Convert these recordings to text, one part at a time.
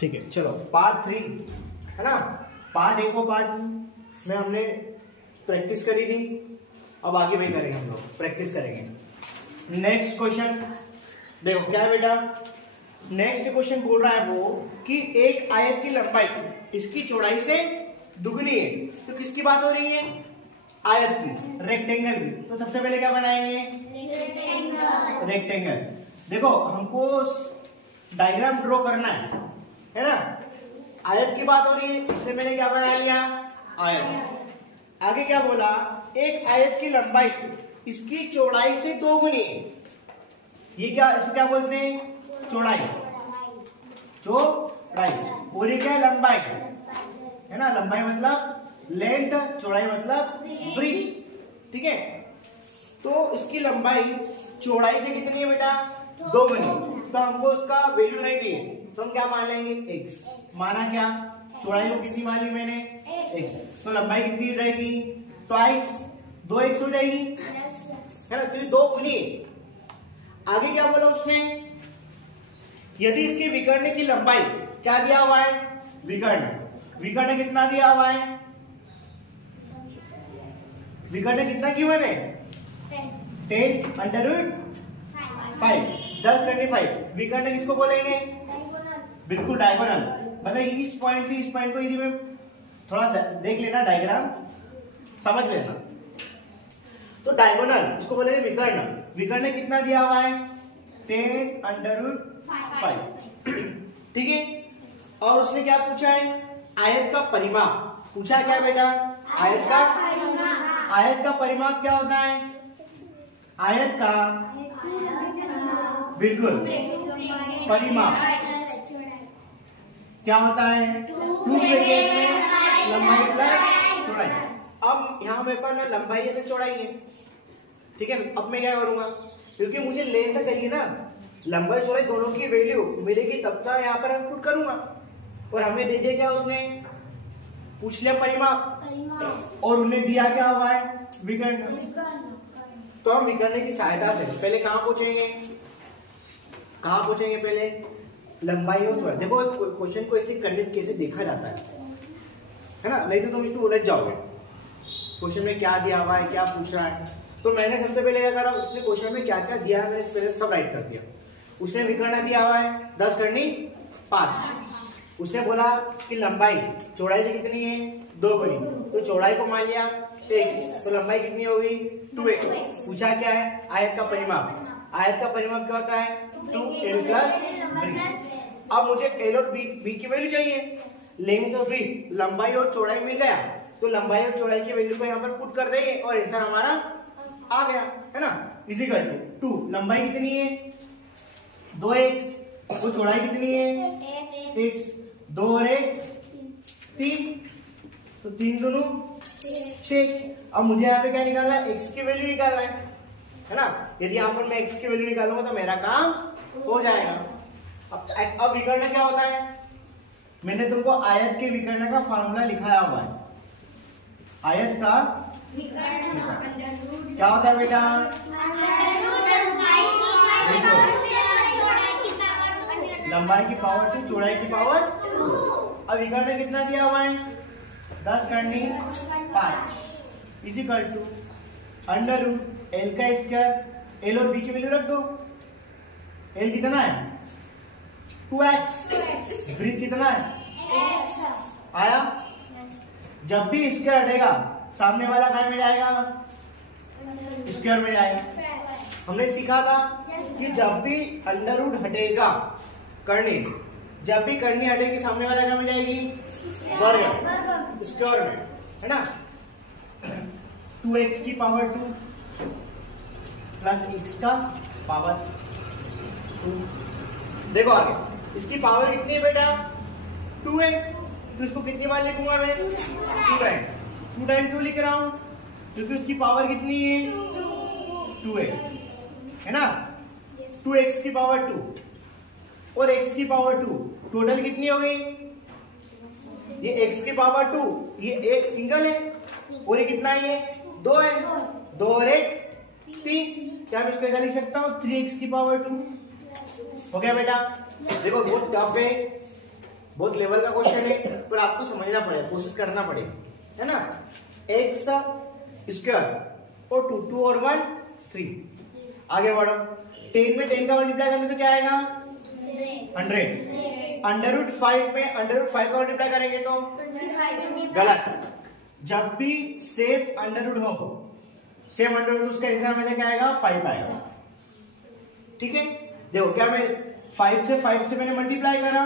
ठीक है, चलो पार्ट 3 है ना। पार्ट 1 और पार्ट 2 में हमने प्रैक्टिस करी थी, अब आगे वही करेंगे, हम लोग प्रैक्टिस करेंगे। नेक्स्ट क्वेश्चन देखो क्या है बेटा। नेक्स्ट क्वेश्चन बोल रहा है वो कि एक आयत की लंबाई इसकी चौड़ाई से दुगनी है, तो किसकी बात हो रही है? आयत की, रेक्टेंगल की। तो सबसे पहले क्या बनाएंगे? रेक्टेंगल। देखो हमको डायग्राम ड्रॉ करना है ना। आयत की बात हो रही है, इसलिए मैंने क्या बना लिया? आयत। आगे क्या बोला? एक आयत की लंबाई इसकी चौड़ाई से दोगुनी है। ये क्या, इसको क्या बोलते हैं? चौड़ाई। चौड़ाई और ये क्या है? लंबाई है ना। लंबाई मतलब लेंथ, चौड़ाई मतलब ब्रीथ। ठीक है, तो इसकी लंबाई चौड़ाई से कितनी है बेटा? दोगुनी। तो हमको उसका वैल्यू नहीं दिए, तो हम क्या मान लेंगे? x। माना क्या? चौड़ाई को कितनी मानी मैंने? x। तो लंबाई कितनी रहेगी? ट्वाइस 2x हो जाएगी, है ना। तो ये 2 गुनी। आगे क्या बोला उसने? यदि इसके विकर्ण की लंबाई क्या दिया हुआ है? विकर्ण कितना दिया हुआ है? विकर्ण कितना गिवन है? 10 अंडर 5, 10 करनी 5। विकर्ण किसको बोलेंगे? बिल्कुल डायगोनल। मतलब इस पॉइंट से इस पॉइंट को यदि में थोड़ा देख लेना, डायग्राम समझ लेना। तो डायगोनल इसको बोलेंगे विकर्ण। विकर्ण कितना दिया हुआ है? 10 अंडर 5। ठीक है, और उसने क्या पूछा है? आयत का परिमाप पूछा। क्या बेटा? आयत का परिमाप क्या होता है? आयत का बिल्कुल परिमाप क्या होता है? 2 लंबाई प्लस चौड़ाई। अब यहाँ मेरे पास ना लंबाई है तो चौड़ाई है। ठीक है, अब मैं क्या करूंगा? क्योंकि मुझे लेंथ चाहिए ना, लंबाई चौड़ाई दोनों की वैल्यू मिलेगी तब तक यहाँ पर हम पुट करूंगा। और हमें दे दिया क्या उसने? पूछ लिया परिमाप, और उन्हें दिया क्या हुआ है? विकर्ण। तो हम विकर्ण की सहायता से पहले कहाँ पहुंचेंगे? पहले लंबाई और चौड़ाई। देखो क्वेश्चन को ऐसे कंडक्ट कैसे देखा जाता है ना, नहीं तो तुम इसमें उलझ जाओगे। क्वेश्चन में क्या दिया हुआ है, क्या पूछ रहा है। तो मैंने सबसे पहले क्या करा, उसने क्वेश्चन में क्या क्या दिया है मैंने पहले सब राइट कर दिया। उसने विकर्ण दिया हुआ है 10 करनी 5। उसने बोला कि लंबाई चौड़ाई से कितनी है? 2 गुनी। तो चौड़ाई को मान लिया 1, तो लंबाई कितनी होगी? 2x। पूछा क्या है? आयत का परिमाप। आयत का परिमाप क्या होता है? 2l + b। अब मुझे l और b की वैल्यू चाहिए। लेंथ और ब्रीथ, लंबाई और चौड़ाई मिल गया, तो लंबाई और चौड़ाई की वैल्यू को यहाँ पर पुट कर देंगे और आंसर हमारा आ गया, है ना। इक्वल टू 2 लंबाई कितनी है? 2x, तो चौड़ाई कितनी है? x। 2 और 1 3, तो 3 दूनी 6। अब मुझे यहाँ पे क्या निकालना है? x की वैल्यू निकालना है ना। यदि यहाँ पर मैं x की वैल्यू निकालूंगा तो मेरा काम हो जाएगा। अब विकर्ण क्या होता है? मैंने तुमको आयत के विकर्ण का फॉर्मूला लिखाया हुआ है। आयत का विकर्ण क्या होता है बेटा? लंबाई की पावर 2, चौड़ाई की पावर 2। अब विकर्ण कितना दिया हुआ है? 10 करनी 5 equal to under root l का स्क्वायर। l और b की वैल्यू रख दो। l कितना है? 2x। ब्रीथ कितना है? आया। जब भी स्क्वायर हटेगा सामने वाला काय में जाएगा? स्क्वायर में जाएगा। हमने सीखा था कि जब भी अंडर रूट हटेगा करनी, जब भी करनी हटेगी सामने वाला क्या में जाएगी? वर्ग, स्क्वायर में, है ना। 2x की पावर 2 प्लस x का पावर 2। देखो आगे इसकी पावर कितनी है बेटा? 2 है, तो इसको कितनी बार लिखूंगा मैं? 2 टाइम 2 लिख रहा हूं क्योंकि उसकी पावर कितनी है? 2 है ना। 2x की पावर 2 और x की पावर 2, टोटल कितनी हो गई? ये x की पावर 2, ये एक सिंगल है और ये कितना है? 2 है। 2 और 1 3। क्या मैं इसको ऐसा लिख सकता हूँ? 3x की पावर 2 हो गया बेटा। देखो बहुत टफ है, बहुत लेवल का क्वेश्चन है, पर आपको समझना पड़ेगा, कोशिश करना पड़ेगा, है ना। एक्स स्क्वायर और 2 और 1 3। आगे बढ़ो, 10 में 10 का मल्टीप्लाई करेंगे तो क्या आएगा 100। अंडर रूट 5 में अंडर रूट 5 का मल्टीप्लाई करेंगे तो गलत। जब भी सेम अंडर रूट हो, सेम अंडर रूट, उसका आंसर हमेशा क्या आएगा 5 आएगा। ठीक है, देखो क्या मैं 5 से मैंने मल्टीप्लाई करा,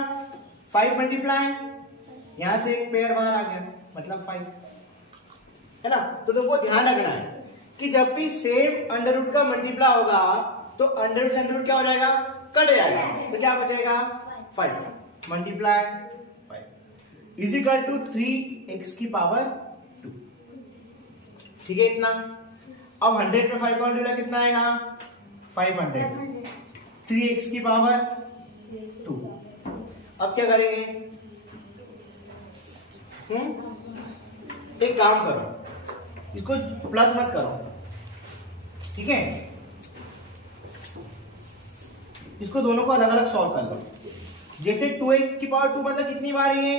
5 मल्टीप्लाई, यहां से एक पेयर बाहर आ गया, मतलब 5, है ना। तो तुमको ध्यान रखना है कि जब भी सेम अंडर रूट का मल्टीप्लाई होगा तो अंडर रूट से अंडर रूट क्या हो जाएगा, कट जाएगा, तो क्या बचेगा 5 multiply 5 is equal to 3x की पावर 2। ठीक है, इतना। अब 100 में 5 का मल्टीप्लाई कितना आएगा 500, 3x की पावर 2। अब क्या करेंगे, एक काम करो, इसको प्लस मत करो, ठीक है, इसको दोनों को अलग अलग सॉल्व कर लो। जैसे 2x की पावर 2 मतलब कितनी बार है,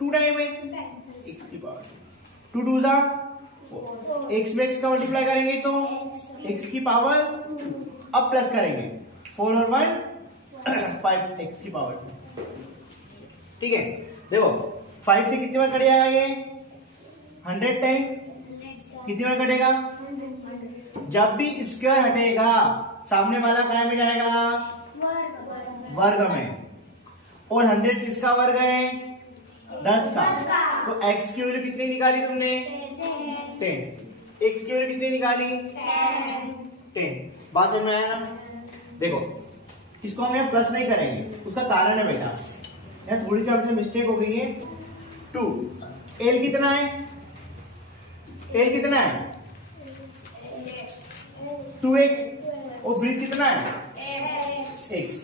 2 टाइम है, x की पावर 2 2 जा 4, x में x का मल्टीप्लाई करेंगे तो x की पावर, अब प्लस करेंगे 4 और 1 5 x की पावर 2। ठीक है, देखो 5 से कितनी बार कट जाएगा ये 100 टाइम, कितनी बार कटेगा, जब भी स्क्वायर हटेगा सामने वाला क्या में जाएगा वर्ग में, और 100 किसका वर्ग है 10 का, तो x की वैल्यू कितनी निकाली तुमने 10, x की वैल्यू कितनी निकाली 10। बात समझ में आया ना। देखो इसको हम यहाँ प्लस नहीं करेंगे, उसका कारण है बेटा, यहाँ थोड़ी सी हमसे मिस्टेक हो गई है। 2 l कितना है, l कितना है 2x, और ब्रिज कितना है x।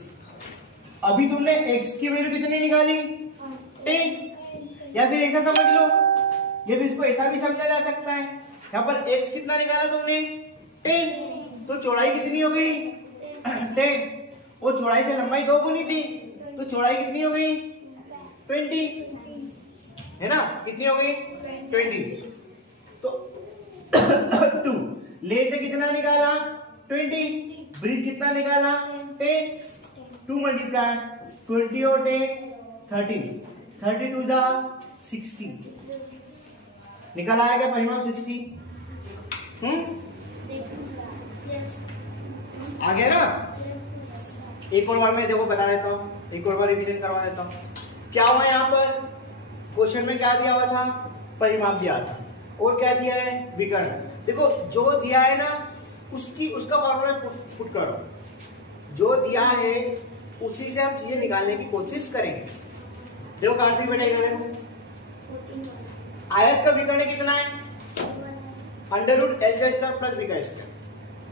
अभी तुमने x की वैल्यू कितनी निकाली 10, या फिर ऐसा समझ लो, ये भी इसको ऐसा भी समझा जा सकता है, यहाँ पर x कितना निकाला तुमने 10, तो चौड़ाई कितनी हो गई 10, और चौड़ाई से लंबाई 2 गुनी थी, तो चौड़ाई कितनी हो गई 20, है ना, कितनी हो गई 20। तो 2 ले से कितना निकाला 20, ब्रिज कितना निकाला 10, 2 मल्टीप्लाई 20 और 10 30, 32 जा 60, निकाला आएगा परिमाण 60। आ गया ना। एक और बार मैं देखो बता देता हूँ, एक और बार रिवीजन करवा देता हूँ। क्या हुआ यहाँ पर, क्वेश्चन में क्या दिया हुआ था, परिमाप दिया था, और क्या दिया है विकर्ण। देखो जो दिया है ना उसका फॉर्मूला पुट करो, जो दिया है उसी से हम चीजें निकालने की कोशिश करेंगे। देखो कार्तिक बेटा इधर, आयत का विकर्ण कितना है अंडर रूट एल का स्क्वायर प्लस बी का स्क्वायर,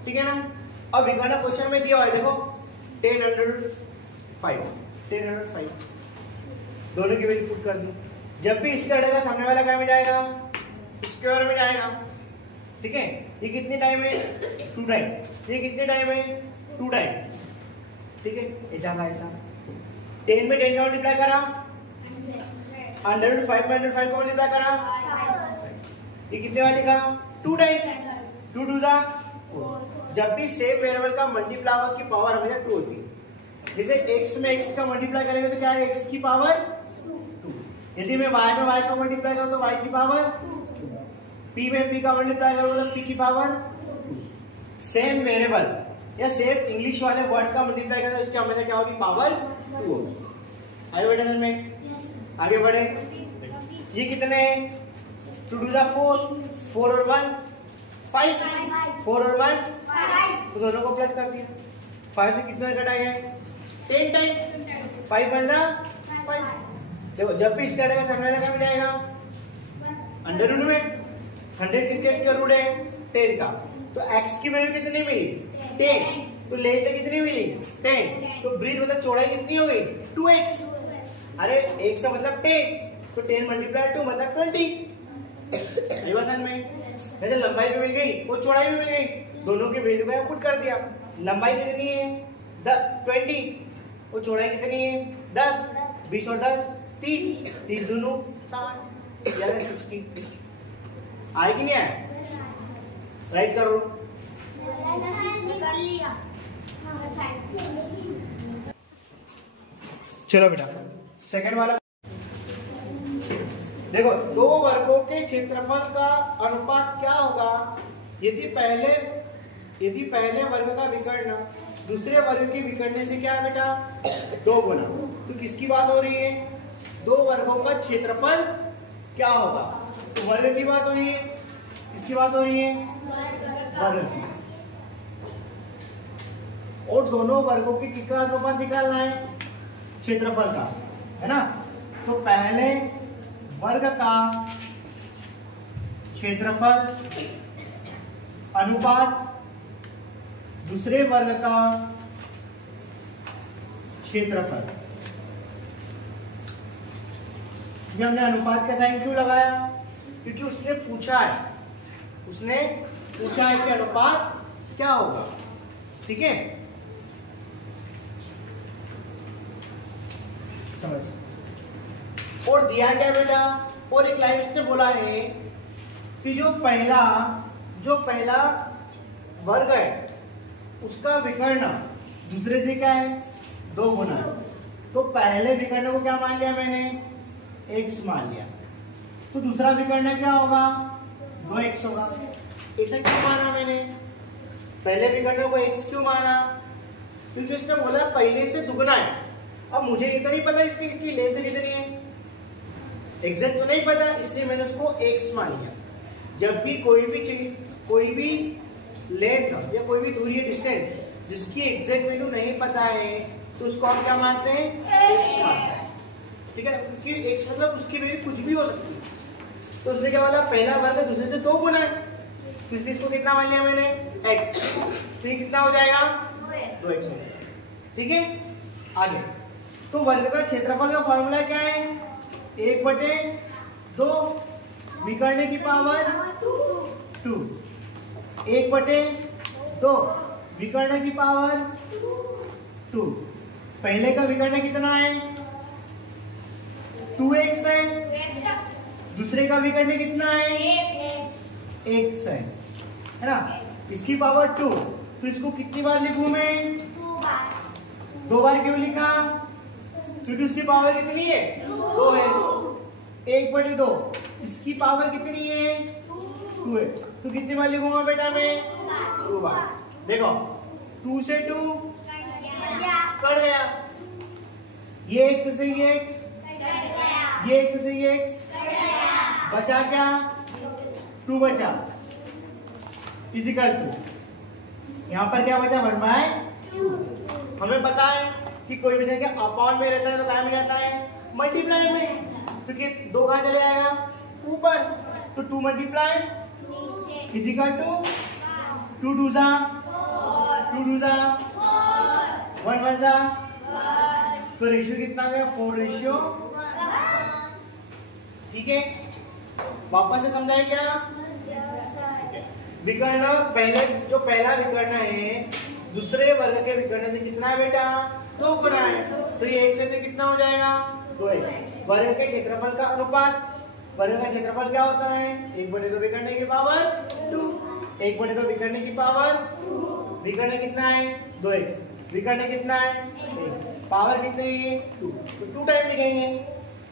ठीक है ना। अब विकर्ण क्वेश्चन में दिया हुआ है, देखो 10 अंडर रूट 5, 10 अंडर रूट 5, दोनों की वैल्यू पुट कर दी। जब भी इसका हटेगा सामने वाला क्या में जाएगा स्क्वायर में जाएगा, ठीक है। ये कितने टाइम है 2 टाइम, ये कितने टाइम है 2 टाइम, ठीक है। ऐसा का ऐसा 10 में 10 का मल्टीप्लाई करा, अंडर रूट 5 में अंडर 5 का मल्टीप्लाई करा, ये कितने वाले का 2 टाइम, 2 2 जा 4। जब भी सेम वेरिएबल का मल्टीप्लाई की पावर हमेशा 2 होती है। जैसे x में x का मल्टीप्लाई करेंगे तो क्या है x की पावर 2, यदि मैं y में y का मल्टीप्लाई करूं तो y की पावर 2, p में p का मल्टीप्लाई करूंगा तो p की पावर 2। सेम वेरिएबल या सेम इंग्लिश वाले वर्ड का मल्टीप्लाई करेंगे तो इसकी हमेशा क्या होगी पावर 2 होगी। आगे बढ़े में, आगे बढ़े, ये कितने 2 2 जा 4, 4 और 1 5, 4 और 1 तो दोनों को प्लस कर दिया। 5 से कितना घटाया है 10 टाइम, 5 बन 5। देखो जब भी इसका रहेगा सामने वाला क्या मिल जाएगा अंडर रूट में 100 किसके स्क्वायर रूट है 10 का, तो x की वैल्यू कितनी मिली 10, तो लेंथ कितनी मिली 10, तो ब्रीथ मतलब चौड़ाई कितनी हो गई 2x। अरे x का मतलब 10, तो 10 मल्टीप्लाई 2 मतलब 20। रिवर्सन में जैसे लंबाई भी मिल गई और चौड़ाई भी मिल गई, दोनों के वैल्यू का पुट कर दिया। लंबाई कितनी है 20 और चौड़ाई कितनी है 10, 20 और 10 30, 30 दूनों 60, यानी 60। आए कि नहीं आए? राइट करो। चलो बेटा सेकंड वाला देखो, दो वर्गों के क्षेत्रफल का अनुपात क्या होगा यदि पहले वर्ग का विकर्ण दूसरे वर्ग के विकर्ण से क्या है बेटा? 2 गुना। तो किसकी बात हो रही है? दो वर्गों का क्षेत्रफल क्या होगा? तो वर्ग की बात हो रही है। किसकी बात हो रही है? वर्ग की। और दोनों वर्गों के किसका अनुपात निकालना है? क्षेत्रफल का, है ना? तो पहले वर्ग का क्षेत्रफल अनुपात दूसरे वर्ग का क्षेत्रफल। ये हमने अनुपात का साइन क्यों लगाया? क्योंकि उसने पूछा है कि अनुपात क्या होगा। ठीक है, समझ। और दिया क्या बेटा? और एक लाइन उसने बोला है कि जो पहला वर्ग है उसका विकर्ण दूसरे से क्या है? 2 गुना है। तो पहले विकर्ण को क्या मान लिया मैंने? x मान लिया। तो दूसरा विकर्ण क्या होगा? 2x होगा। ऐसा क्यों माना मैंने? पहले विकर्ण को x क्यों माना? क्योंकि उसने बोला पहले से दुगना है। अब मुझे ये तो नहीं पता इसकी लेंथ कितनी है, एग्जैक्ट तो नहीं पता, इसलिए मैंने उसको x मान लिया। जब भी कोई भी लेंथ या कोई भी दूरी है डिस्टेंस जिसकी एग्जैक्ट वैल्यू नहीं पता है तो उसको हम क्या मानते हैं? x मानते हैं। ठीक है, क्योंकि x मतलब उसकी वैल्यू कुछ भी हो सकती है। तो उसने क्या बोला? पहला वर्ग दूसरे से 2 गुना है, तो इसलिए इसको कितना मान लिया मैंने? x। तो ये कितना हो जाएगा? 2x हो जाएगा। ठीक है, आगे। तो वर्ग का क्षेत्रफल का फॉर्मूला क्या है? 1/2 विकर्ण की पावर 2, 1/2 विकर्ण की पावर 2। पहले का विकर्ण कितना है? 2x है। दूसरे का विकर्ण कितना है? x है ना? इसकी पावर 2। तो इसको कितनी बार लिखूं मैं? 2 बार क्यों लिखा? क्योंकि उसकी पावर कितनी है? 2 है। 1/2 इसकी पावर कितनी है? 2 है। तो कितनी बार लिखूंगा बेटा मैं? 2 बार। देखो 2 से 2 कट गया, ये x से ये x, ये x से ये x, बचा क्या? 2 बचा। इजिकल 2, यहाँ पर क्या बचा? 1/2। हमें पता है कि कोई भी जगह अपॉन में रहता है तो क्या में जाता है? मल्टीप्लाई में। क्योंकि 2 कहाँ चले आएगा? ऊपर। तो 2 मल्टीप्लाई इजिकल 2 2 जा 2 2 जा 1 1 जा। तो रेशियो कितना गया? 4:1। ठीक है, वापस से समझाए क्या? विकर्ण पहला विकर्ण है दूसरे वर्ग के विकर्ण से कितना है बेटा? 2 गुना है। तो ये 1 से तो कितना हो जाएगा? 2x। वर्ग के क्षेत्रफल का अनुपात, वर्ग का क्षेत्रफल क्या होता है? 1/2 विकर्ण की पावर 2, 1/2 विकर्ण की पावर, विकर्ण कितना है? 2x, विकर्ण कितना है? 1, पावर कितनी है? 2। तो 2 टाइम लिखेंगे।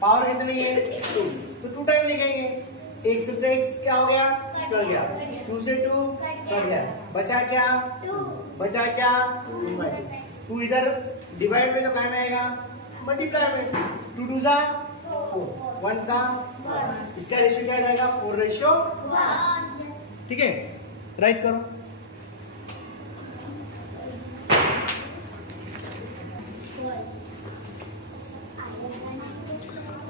पावर कितनी है? 2, तो 2 टाइम लिखेंगे। 1 से x क्या हो गया? कट गया। 2 से 2 कट गया, बचा क्या? 2 बचा क्या? 2 इधर डिवाइड में तो क्या में आएगा? मल्टीप्लाई में। 2 2 जा 4, 1 का 1। इसका रेशियो क्या रहेगा? 4:1। ठीक है, राइट करो।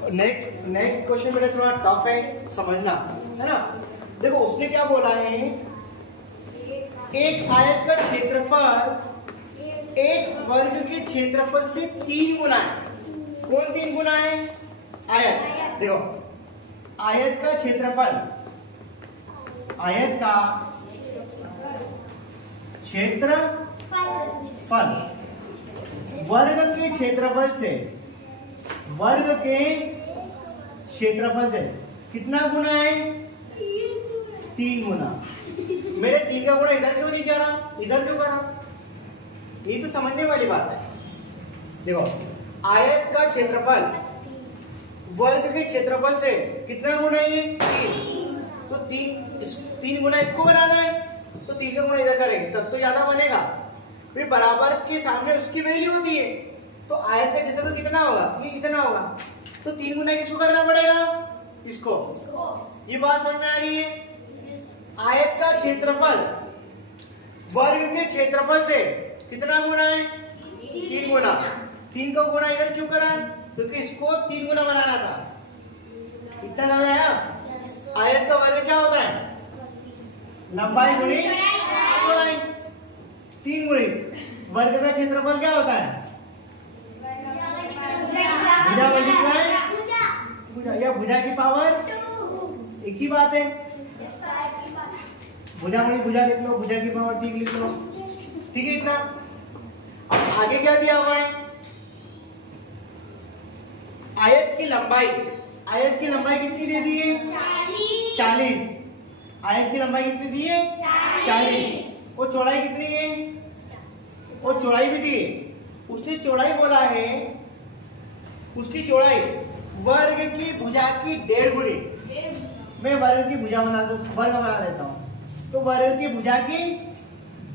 नेक्स्ट क्वेश्चन मेरा थोड़ा टफ है समझना, है ना? देखो उसने क्या बोला है? एक आयत का क्षेत्रफल एक वर्ग के क्षेत्रफल से 3 गुना है। कौन 3 गुना है? आयत। देखो आयत का क्षेत्रफल वर्ग के क्षेत्रफल से वर्ग के क्षेत्रफल से कितना गुना है? 3 गुना। मेरे 3 का गुना इधर क्यों नहीं करा, इधर क्यों करा? ये तो समझने वाली बात है। देखो, आयत का क्षेत्रफल वर्ग के क्षेत्रफल से कितना गुना है? 3। तो 3 गुना इसको बनाना है, तो 3 का गुना इधर करेंगे तब तो ज्यादा बनेगा। फिर बराबर के सामने उसकी वैल्यू होती है, तो आयत का क्षेत्रफल कितना होगा? ये कितना होगा? तो 3 गुना किसको करना पड़ेगा? इसको। ये बात समझ में आ रही है? आयत का क्षेत्रफल वर्ग के क्षेत्रफल से कितना गुना है? 3 गुना। 3 का गुना इधर क्यों करा? क्योंकि इसको 3 गुना बनाना था। इतना समझ आया? आयत का वर्ग क्या होता है? लंबाई गुणी चौड़ाई। 3 गुणी। वर्ग का क्षेत्रफल क्या होता है? भुजा मल्टीप्लाई भुजा, या भुजा की पावर एक ही बात है। भुजा गुणी भुजा लिख लो, भुजा की पावर ठीक लिख लो। ठीक है इतना। अब आगे क्या दिया हुआ है? आयत की लंबाई, आयत की लंबाई कितनी दे दी है? 40। आयत की लंबाई कितनी दी है? 40। और चौड़ाई कितनी है? और चौड़ाई भी दी है। उसने चौड़ाई बोला है, उसकी चौड़ाई वर्ग की भुजा की 1.5 गुनी। मैं वर्ग की भुजा वर्ग बना लेता हूं। तो वर्ग की भुजा की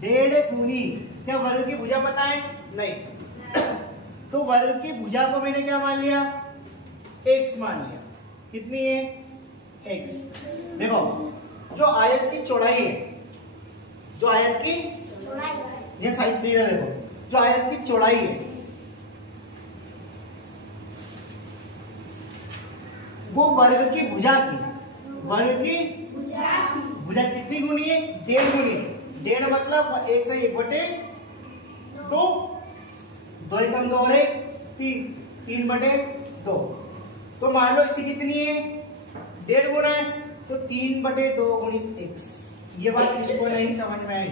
1.5 गुनी। क्या वर्ग की भुजा पता है? नहीं। तो वर्ग की भुजा को मैंने क्या मान लिया? x मान लिया। कितनी है? x। देखो, जो आयत की चौड़ाई है, जो आयत की ये साइड दिया, देखो जो आयत की चौड़ाई है वो वर्ग की भुजा की, वर्ग की भुजा कितनी गुनी है? 1.5 गुनी। 1.5 मतलब 1 से 1/2, 2 एकम 2 और 1 3, 3/2। तो मान लो इसी कितनी है? 1.5 गुना है, तो 3/2 गुणित x। ये बात किसको नहीं समझ में आई?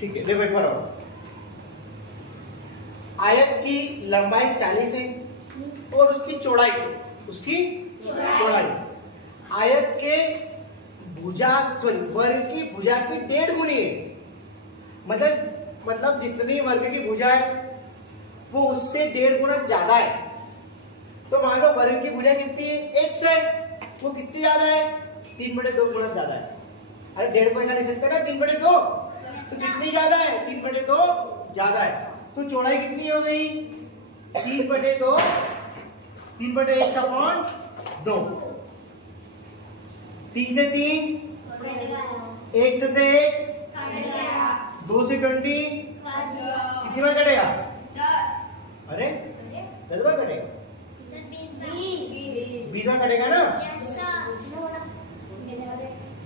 ठीक है, देखो एक बार और। आयत की लंबाई 40 है और उसकी चौड़ाई आयत के भुजा वर्ग की भुजा की 1.5 गुनी है। मतलब जितनी वर्ग की भुजा है वो उससे 1.5 गुना ज्यादा है। तो मान लो वर्ग की भुजा कितनी है? x है, वो कितनी ज्यादा है? 3/2 गुना ज्यादा है। अरे 1.5 को ऐसा नहीं सकता ना 3/2, तो कितनी ज्यादा है? 3/2 ज्यादा है। तो चौड़ाई कितनी हो गई? 3/2, 3/1/2। 3 से 3, x से x, 2 से 20, कितनी बार कटेगा? अरे 10 बार कटेगा, 20 बार कटेगा ना?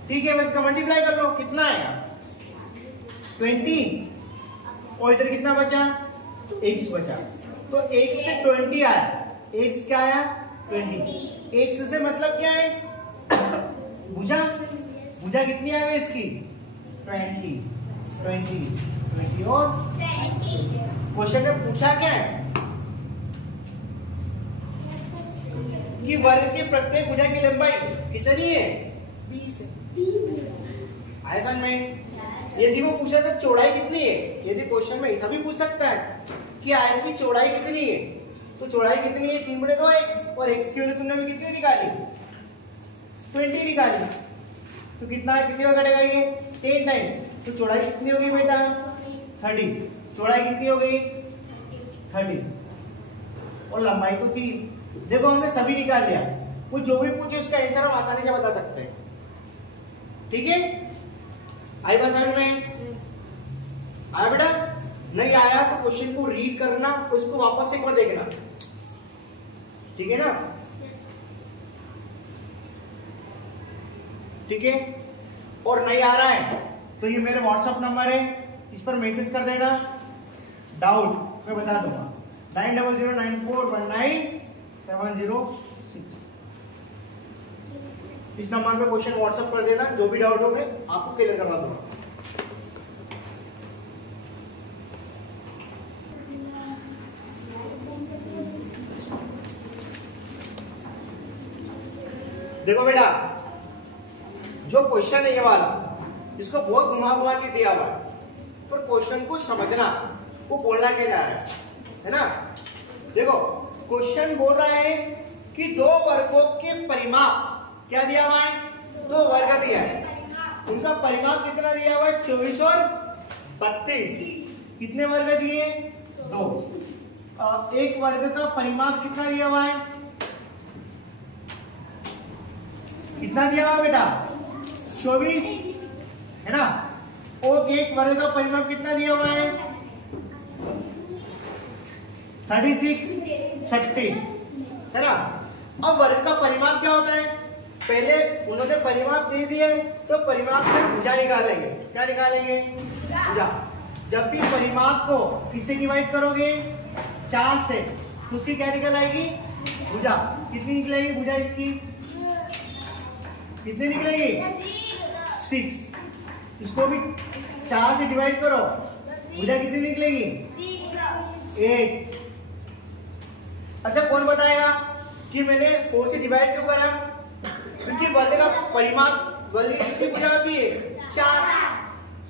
ठीक है, मैं इसका मल्टीप्लाई कर लो, कितना आएगा? 20। और इधर कितना बचा? x बचा। तो x से 20 आया, x क्या आया? 20। x से मतलब क्या है? भुजा कितनी आ गई इसकी? 20 और 20। क्वेश्चन में पूछा क्या है कि वर्ग के प्रत्येक भुजा की लंबाई कितनी है? 20 है। आया समझ में? यदि वो पूछा था चौड़ाई कितनी है, यदि क्वेश्चन में ऐसा भी पूछ सकता है कि आयत की चौड़ाई कितनी है, तो चौड़ाई कितनी है? 3/2 x, और x की वैल्यू तुमने भी कितनी निकाली? 20 निकाली। तो कितना है? कितनी बार कटेगा ये? 8 टाइम। तो चौड़ाई कितनी हो गई बेटा? 30। चौड़ाई कितनी हो गई? 30। और लंबाई तो 3। देखो हमने सभी निकाल लिया। वो जो भी पूछे उसका आंसर हम आसानी से बता सकते हैं। ठीक है, आई बात समझ में? आया बेटा? नहीं आया तो क्वेश्चन को रीड करना, उसको वापस एक बार देखना। ठीक है ना? ठीक है। और नहीं आ रहा है तो ये मेरे व्हाट्सएप नंबर है, इस पर मैसेज कर देना, डाउट मैं बता दूंगा। 9009419706 इस नंबर पे क्वेश्चन व्हाट्सएप कर देना, जो भी डाउट हो मैं आपको क्लियर करवा दूंगा। देखो बेटा, जो क्वेश्चन है ये वाला, इसको बहुत घुमा घुमा के दिया हुआ है, पर क्वेश्चन को समझना, वो बोलना क्या जा रहा है ना। देखो क्वेश्चन बोल रहा है कि दो वर्गों के परिमाप क्या दिया हुआ है, दो वर्ग दिया है, उनका परिमाप कितना दिया हुआ है, 24 और 32। कितने वर्ग दिए, दो। एक वर्ग का परिमाप कितना दिया हुआ है, कितना दिया हुआ बेटा, 24 है ना। और एक वर्ग का परिमाप कितना दिया हुआ है, 36 है ना। अब वर्ग का परिमाप क्या होता है, पहले उन्होंने परिमाप दे दिए तो परिमाप से भुजा निकालेंगे। क्या निकालेंगे, भुजा। जब भी परिमाप को किससे डिवाइड करोगे, 4 से, तो उसकी क्या निकल आएगी, भुजा। कितनी निकलेगी भुजा इसकी, कितनी निकलेगी, 6। इसको भी 4 से डिवाइड करो, भुजा कितनी निकलेगी, 8। अच्छा कौन बताएगा कि मैंने 4 से डिवाइड क्यों करा, क्योंकि वर्ग का परिमाप, वर्ग की कितनी भुजा होती है, 4,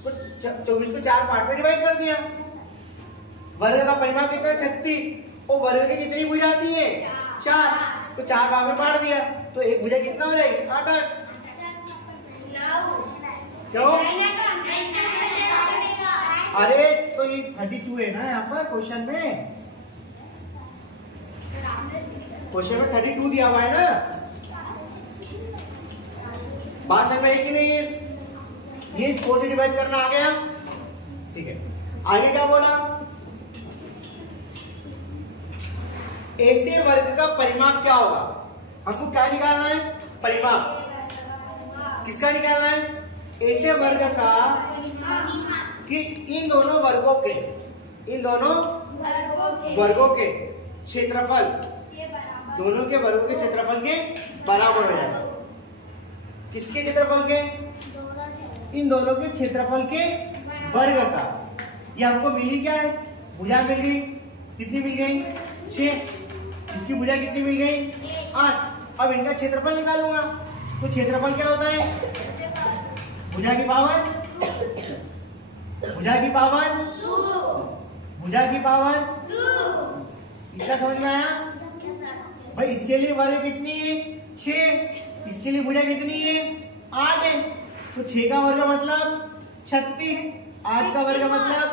तो 24 को 4 पार्ट में डिवाइड कर दिया। वर्ग का परिमाप कितना, 36, और वर्ग की कितनी भुजा आती है, 4, तो 4 भाग में बांट दिया, तो एक भुजा कितना हो जाएगी, 8। क्यों, अरे तो ये 32 है ना यहाँ पर क्वेश्चन में, क्वेश्चन में 32 दिया हुआ है ना। बात समझ में है कि नहीं है, ये 4 से डिवाइड करना आ गया, ठीक है। आगे क्या बोला, ऐसे वर्ग का परिमाप क्या होगा, हमको क्या निकालना है, परिमाप। किसका निकालना है, ऐसे वर्ग का कि इन दोनों वर्गों के, इन दोनों वर्गों के क्षेत्रफल, दोनों के वर्गों के क्षेत्रफल के बराबर हो जाए। किसके क्षेत्रफल के, इन दोनों के क्षेत्रफल के वर्ग का। ये हमको मिली क्या है, भुजा मिल गई, कितनी मिल गई, 6। इसकी भुजा कितनी मिल गई, 8। अब इनका क्षेत्रफल निकालूंगा, तो क्षेत्रफल क्या होता है, भुजा की पावर, भुजा की पावर 2, भुजा की पावर 2। इसका समझ में आया भाई। इसके लिए वर्ग कितनी है, 6, इसके लिए भुजा कितनी है, 8 है, तो 6 का वर्ग मतलब 36, 8 का वर्ग मतलब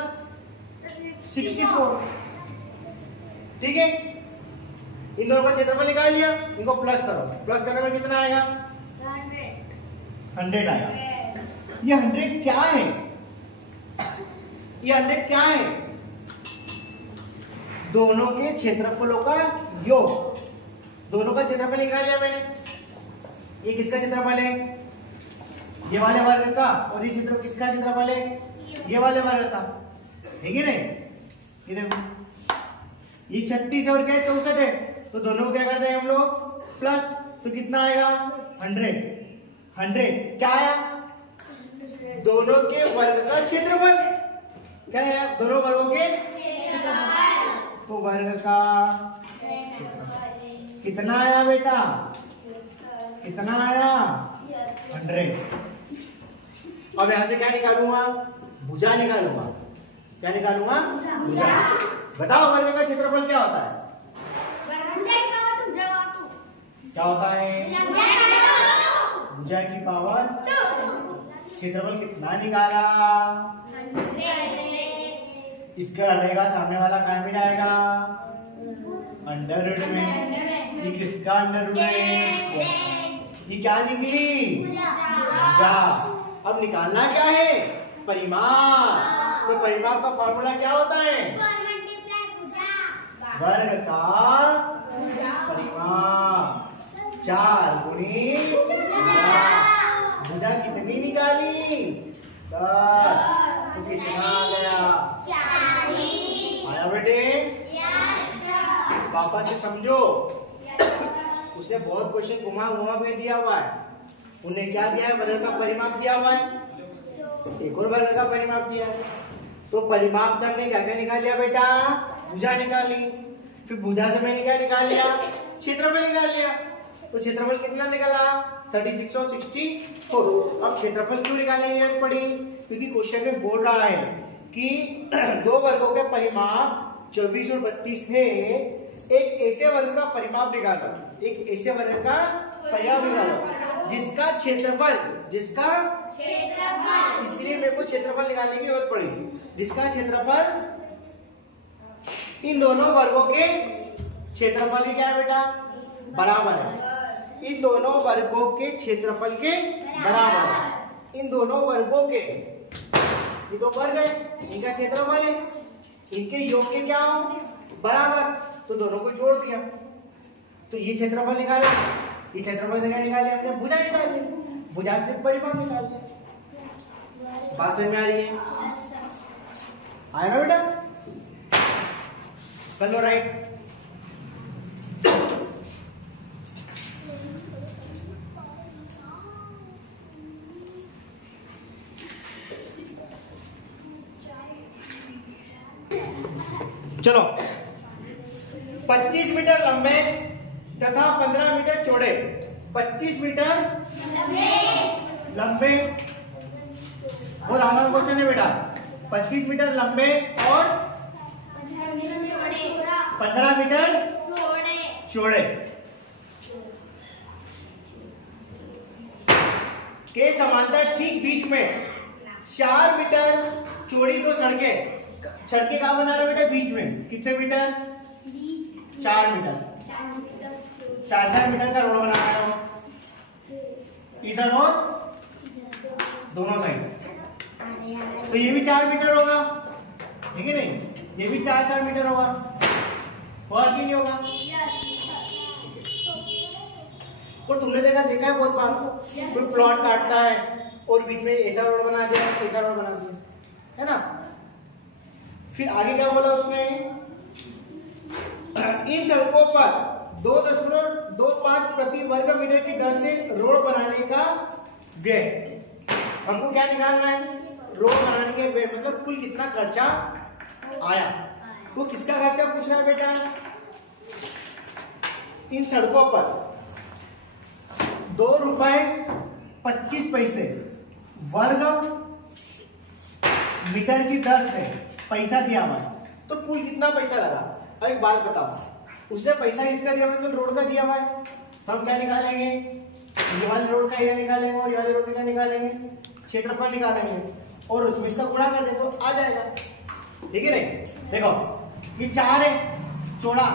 64, ठीक है। इन दोनों का क्षेत्रफल निकाल लिया, इनको प्लस करो, प्लस करने में कितना आएगा, 100 आएगा। ये 100 क्या है, ये 100 क्या है, दोनों के क्षेत्रफलों का योग। दोनों का क्षेत्रफल निकाल लिया मैंने। ये किसका क्षेत्रफल है, ये वाले वर्ग का, और ये क्षेत्र किसका क्षेत्रफल है, ये वाले वर्ग का, ठीक है ना। ये 36 है और क्या 64 है, तो दोनों को क्या करते हैं हम लोग, प्लस, तो कितना आएगा, 100 क्या आया, दोनों के वर्ग का क्षेत्रफल। क्या है, दोनों वर्गों के, तो वर्ग का कितना आया बेटा, कितना आया, 100। अब यहां से क्या निकालूंगा, भुजा निकालूंगा। क्या निकालूंगा, भुजा। बताओ वर्ग का क्षेत्रफल क्या होता है, क्या होता है, भुजा की पावर 2। क्षेत्रफल कितना निकाला, इसका रहेगा, सामने वाला क्या में आएगा, अंडर रूट में। ये किसका अंडर रूट है, ये क्या निकली, भुजा। अब निकालना क्या है, परिमाप। तो परिमाप का फॉर्मूला क्या होता है, वर्ग का परिमाप 4 गुणी भुजा। भुजा कितनी निकाली, 10, तो कितना आ गया, 40 आया बेटे। पापा से समझो, उसने बहुत क्वेश्चन घुमा घुमा के दिया हुआ है। उन्हें क्या दिया है, वर्ग का परिमाप दिया हुआ है, एक और वर्ग का परिमाप दिया है। तो परिमाप का हमने क्या क्या निकाल लिया बेटा, भुजा निकाली। फिर भुजा से मैंने क्या निकाल लिया, क्षेत्रफल निकाल लिया। तो क्षेत्रफल कितना निकला 3664। अब क्षेत्रफल क्यों निकालने की जरूरत पड़ी, क्योंकि क्वेश्चन में बोल रहा है कि दो वर्गों के परिमाप 24 और 32 है, एक ऐसे वर्ग का परिमाप निकालो, एक ऐसे वर्ग का परिमाप निकालो जिसका क्षेत्रफल इसलिए मेरे को क्षेत्रफल निकालने की जरूरत पड़ी, जिसका क्षेत्रफल इन दोनों वर्गों के क्षेत्रफल क्या है बेटा, बराबर है। इन दोनों वर्गों के क्षेत्रफल के बराबर है। इन दोनों वर्गों के, ये दो वर्ग है, इनका क्षेत्रफल है, इनके योग के क्या हो, बराबर, तो दोनों को जोड़ दिया तो ये क्षेत्रफल निकाले। ये क्षेत्रफल निकाले हमने, भुजा निकाल ली, भुजा से परिमाप निकाल लिया। बात समझ में आ रही है, आया ना बेटा, कर लो राइट। चलो 25 मीटर लंबे तथा 15 मीटर चौड़े, 25 मीटर लंबे, बहुत आसान क्वेश्चन है बेटा। 25 मीटर लंबे और 15 मीटर चौड़े के समांतर ठीक बीच में 4 मीटर चौड़ी दो सड़कें कहाँ बना रहा बेटा, बीच में कितने मीटर, 4 मीटर, 4 मीटर का रोड बना रहा हूं, इधर और दोनों साइड, तो ये भी 4 मीटर होगा, ठीक है नहीं, ये भी 4 मीटर होगा कि नहीं होगा। और तुमने देखा है बहुत बार, कोई प्लॉट काटता है और बीच में ऐसा रोड बना दिया, ऐसा रोड बना दिया, है ना। फिर आगे क्या बोला उसने, इन सड़कों पर 2.25 प्रति वर्ग मीटर की दर से रोड बनाने का व्यय, हमको क्या निकालना है, रोड बनाने के व्यय मतलब कुल कितना खर्चा आया। वो किसका खर्चा पूछ रहा है बेटा, इन सड़कों पर ₹2.25 वर्ग मीटर की दर से पैसा दिया हुआ है, तो कुल कितना पैसा लगा। अब एक बात बताओ, उसने पैसा किसका दिया हुआ है, तो रोड का दिया हुआ है, तो हम क्या निकालेंगे, ये वाले रोड का एरिया निकालेंगे और ये वाले रोड का निकालेंगे, क्षेत्रफल निकालेंगे और उसमें इसका गुणा कर दे तो आ जाएगा, ठीक है नहीं। देखो ये 4 है चौड़ा,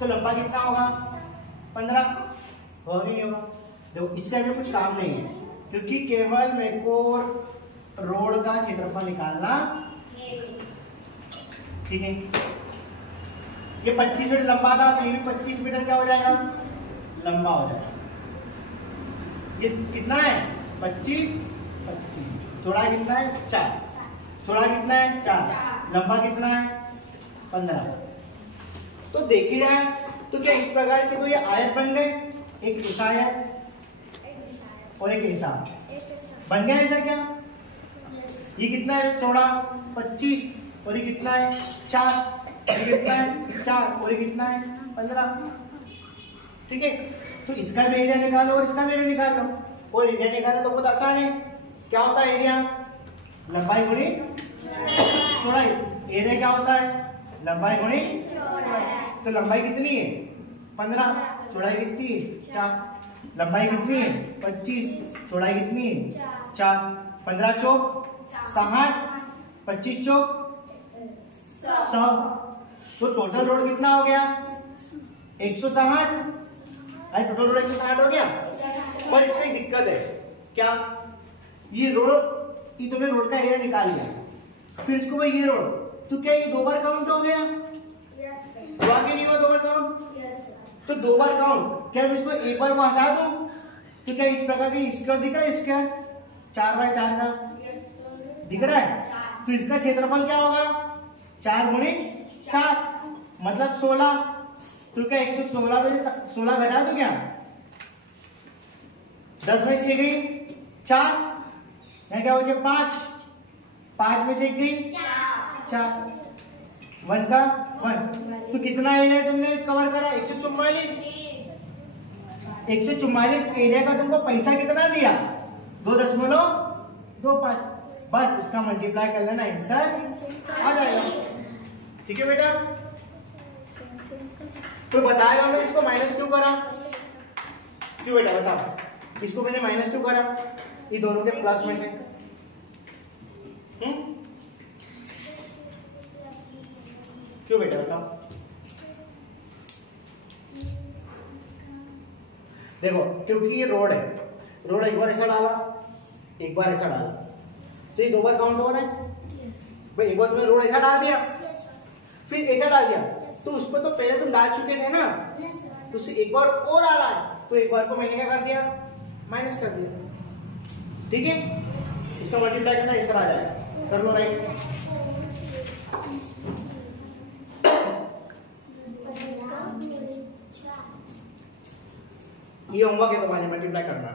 तो लंबा कितना होगा 15 होगा कि नहीं होगा। देखो इससे हमें कुछ काम नहीं है, क्योंकि केवल मेरे को रोड का क्षेत्रफल निकालना, ठीक है। ये 25 मीटर लंबा था, तो ये भी 25 मीटर क्या हो जाएगा, लंबा हो जाएगा। ये कितना है 25, चौड़ा कितना है 4, चौड़ा कितना है 4, लंबा कितना है 15। तो देखी जाए तो क्या इस प्रकार के तो ये आयत बन गए, एक ऐसा आयत और एक ऐसा बन गया। ऐसा क्या, ये कितना है चौड़ा 25 और ये कितना है 4, ये कितना है 4 और ये कितना है 15, ठीक है। तो इसका भी एरिया निकालो और इसका भी एरिया निकाल लो, और एरिया निकालना तो बहुत आसान है। क्या होता है एरिया, लंबाई गुणी चौड़ाई। एरिया क्या होता है, लंबाई गुणी चौड़ाई। तो लंबाई कितनी है 15, चौड़ाई कितनी है 4, लंबाई कितनी है 25, चौड़ाई कितनी है 4, 15 चौक 60, 25 चौक 100, तो टोटल रोड कितना हो गया 160। टोटल रोड 160 हो गया। पर इसमें दिक्कत है क्या, ये रोड, ये तुमने रोड का एरिया निकाल लिया, फिर इसको भाई ये रोड, तो क्या ये 2 बार काउंट हो गया, आगे नहीं हुआ 2 बार काउंट, तो 2 बार काउंट। क्या मैं इसको एक बार को हटा दूं, तो क्या इस प्रकार की स्क्वायर दिख रहा है, स्क्वायर 4x4 का दिख रहा है, तो इसका क्षेत्रफल क्या होगा 4 गुणे 4 मतलब 16। तो क्या 116 में 16 घटा दो, क्या 10 में से गई 4, यहाँ क्या बचे 5, 5 में से गई 4, 1 का 1। तो कितना एरिया तुमने कवर करा 144। 144 एरिया का तुमको पैसा कितना दिया? 2.25। बस इसका मल्टीप्लाई कर लेना, आंसर आ जाएगा। ठीक है बेटा, कोई बताएगा मैं इसको माइनस क्यों करा? क्यों बेटा बताओ, इसको मैंने माइनस क्यों करा? ये दोनों के प्लस में से क्यों बेटा बताओ? देखो क्योंकि ये रोड है, रोड एक बार ऐसा डाला, एक बार ऐसा डाला, तो ये 2 बार काउंट हो रहा है भाई। एक बार तुमने रोड ऐसा डाल दिया, फिर ऐसा डाल दिया, तो उस पर तो पहले तुम डाल चुके थे ना, तो उससे एक बार और आ रहा है, तो एक बार को मैंने क्या कर दिया? माइनस कर दिया। ठीक है, इसका मल्टीप्लाई करना, आंसर आ जाएगा। कर लो राइट। ये होमवर्क है तुम्हारी, मल्टीप्लाई करना।